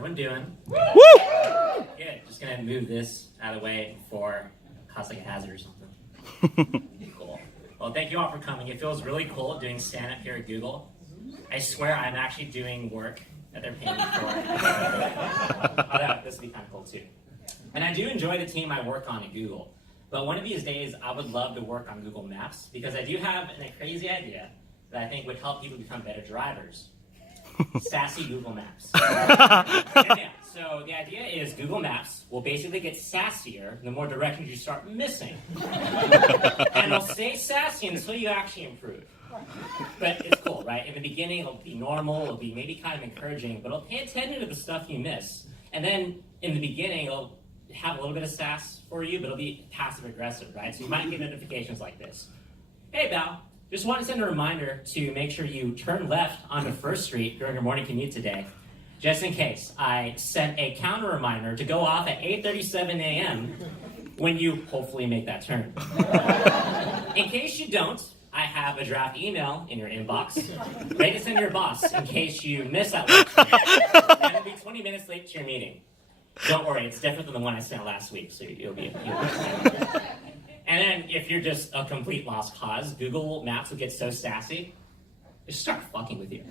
everyone doing? Woo! Good. Just gonna move this out of the way before it costs like a hazard or something. Cool. Well, thank you all for coming. It feels really cool doing stand-up here at Google. I swear I'm actually doing work that they're paying me for. Although, this will be kind of cool too. And I do enjoy the team I work on at Google. But one of these days, I would love to work on Google Maps because I do have a crazy idea that I think would help people become better drivers. Sassy Google Maps. Yeah, so the idea is Google Maps will basically get sassier the more directions you start missing. And it'll stay sassy until you actually improve. But it's cool, right? In the beginning, it'll be normal, it'll be maybe kind of encouraging, but it'll pay attention to the stuff you miss. And then in the beginning, it'll have a little bit of sass for you, but it'll be passive aggressive, right? So you might get notifications like this. Hey, Val, just want to send a reminder to make sure you turn left onto First Street during your morning commute today. Just in case, I set a counter reminder to go off at 8:37 a.m. when you hopefully make that turn. In case you don't, I have a draft email in your inbox ready to send your boss in case you miss that one. And it'll be 20 minutes late to your meeting. Don't worry, it's different than the one I sent last week, so you'll be And then if you're just a complete lost cause, Google Maps will get so sassy, just start fucking with you.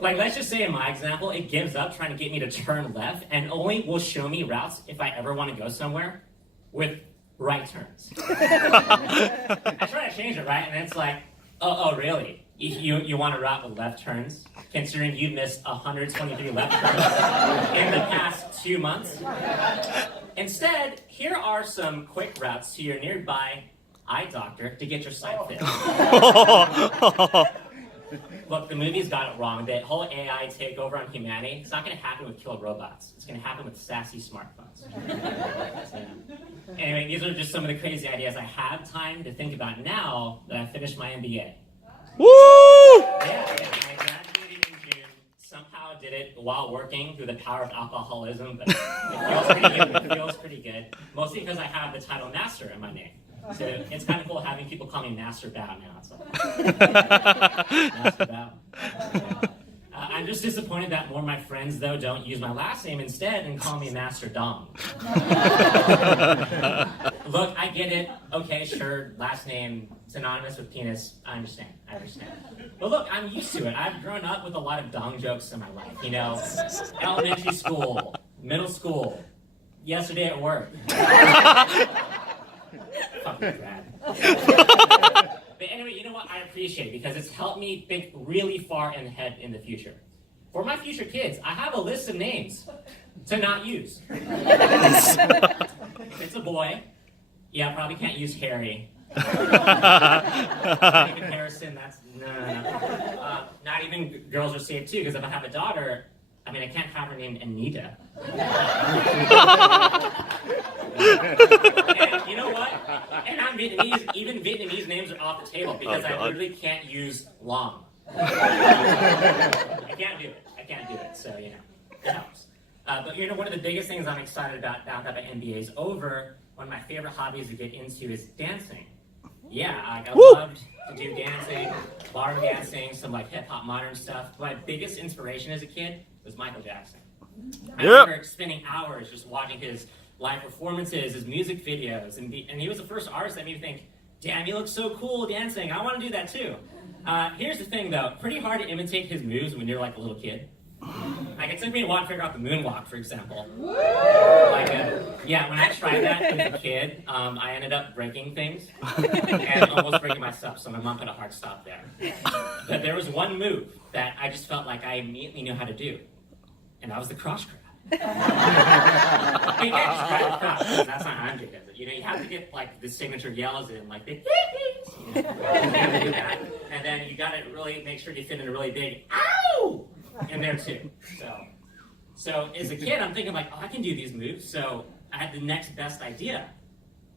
Like, let's just say in my example, it gives up trying to get me to turn left and only will show me routes if I ever want to go somewhere with right turns. I try to change it, right? And it's like, oh really? You want a route with left turns, considering you missed 123 left turns in the past 2 months? Instead, here are some quick routes to your nearby eye doctor to get your sight fixed. Look, the movie's got it wrong. The whole AI takeover on humanity, it's not going to happen with killed robots. It's going to happen with sassy smartphones. So, anyway, these are just some of the crazy ideas I have time to think about now that I finished my MBA. Woo! Yeah, I graduated in June. Somehow did it while working through the power of alcoholism, but it feels pretty good. Mostly because I have the title Master in my name. So it's kind of cool having people call me Master Bao now. It's like, Master Bao. I'm just disappointed that more of my friends, though, don't use my last name instead and call me Master Dong. Look, I get it. Okay, sure, last name synonymous with penis. I understand. But look, I'm used to it. I've grown up with a lot of dong jokes in my life. You know, elementary school, middle school, yesterday at work. Fucking bad. But anyway, you know what? I appreciate it because it's helped me think really far ahead in the future. For my future kids, I have a list of names to not use. If it's a boy, yeah, probably can't use Harry. Harrison, that's no. Not even girls are safe too, because if I have a daughter, I mean, I can't have her named Anita. And you know what? And I'm Vietnamese. Even Vietnamese names are off the table because I literally can't use Long. I can't do it. So, you know, it helps. But you know, one of the biggest things I'm excited about now that my MBA is over, one of my favorite hobbies to get into is dancing. Yeah, I loved to do dancing, bar dancing, some like hip hop modern stuff. My biggest inspiration as a kid was Michael Jackson. I remember spending hours just watching his live performances, his music videos, and he was the first artist that made me think, damn, he looks so cool dancing. I want to do that too. Here's the thing though, pretty hard to imitate his moves when you're like a little kid. Like, it took me a while to figure out the moonwalk, for example. Yeah, when I tried that as a kid, I ended up breaking things and almost breaking myself, so my mom put a hard stop there. But there was one move that I just felt like I immediately knew how to do, and that was the cross grab. You can't just grab the cross, that's not how I'm good at it. You know, you have to get like the signature yells in, like the you have to do that, and then you gotta really make sure you fit in a really big ow in there too. So as a kid, I'm thinking like, oh, I can do these moves. So I had the next best idea.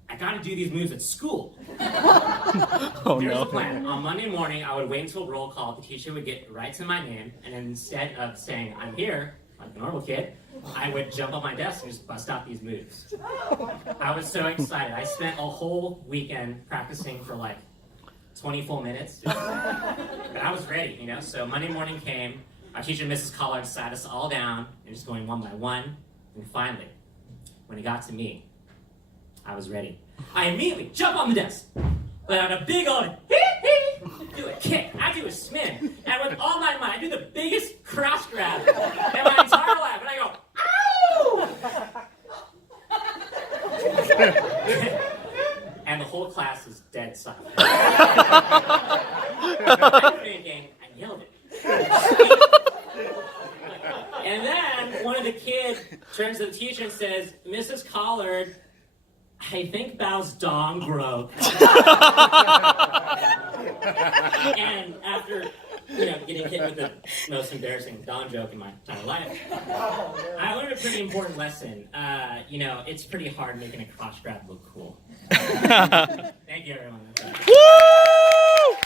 I got to do these moves at school. Here's the plan. On Monday morning, I would wait until roll call. The teacher would get right to my name, and instead of saying I'm here, like a normal kid, I would jump on my desk and just bust out these moves. I was so excited. I spent a whole weekend practicing for like 20 full minutes. But I was ready, you know. So Monday morning came. Our teacher, Mrs. Collard, sat us all down and just going one by one. And finally, when it got to me, I was ready. I immediately jump on the desk, let out a big old hee-hee, do a kick, I do a spin, and with all my might, I do the biggest cross grab in my entire life, and I go, ow! And the whole class is dead silent. I'm thinking, I nailed it. And then one of the kids turns to the teacher and says, Mrs. Collard, I think Bao's dong broke. And after, getting hit with the most embarrassing dong joke in my entire life, I learned a pretty important lesson. It's pretty hard making a cross grab look cool. Thank you, everyone. Woo!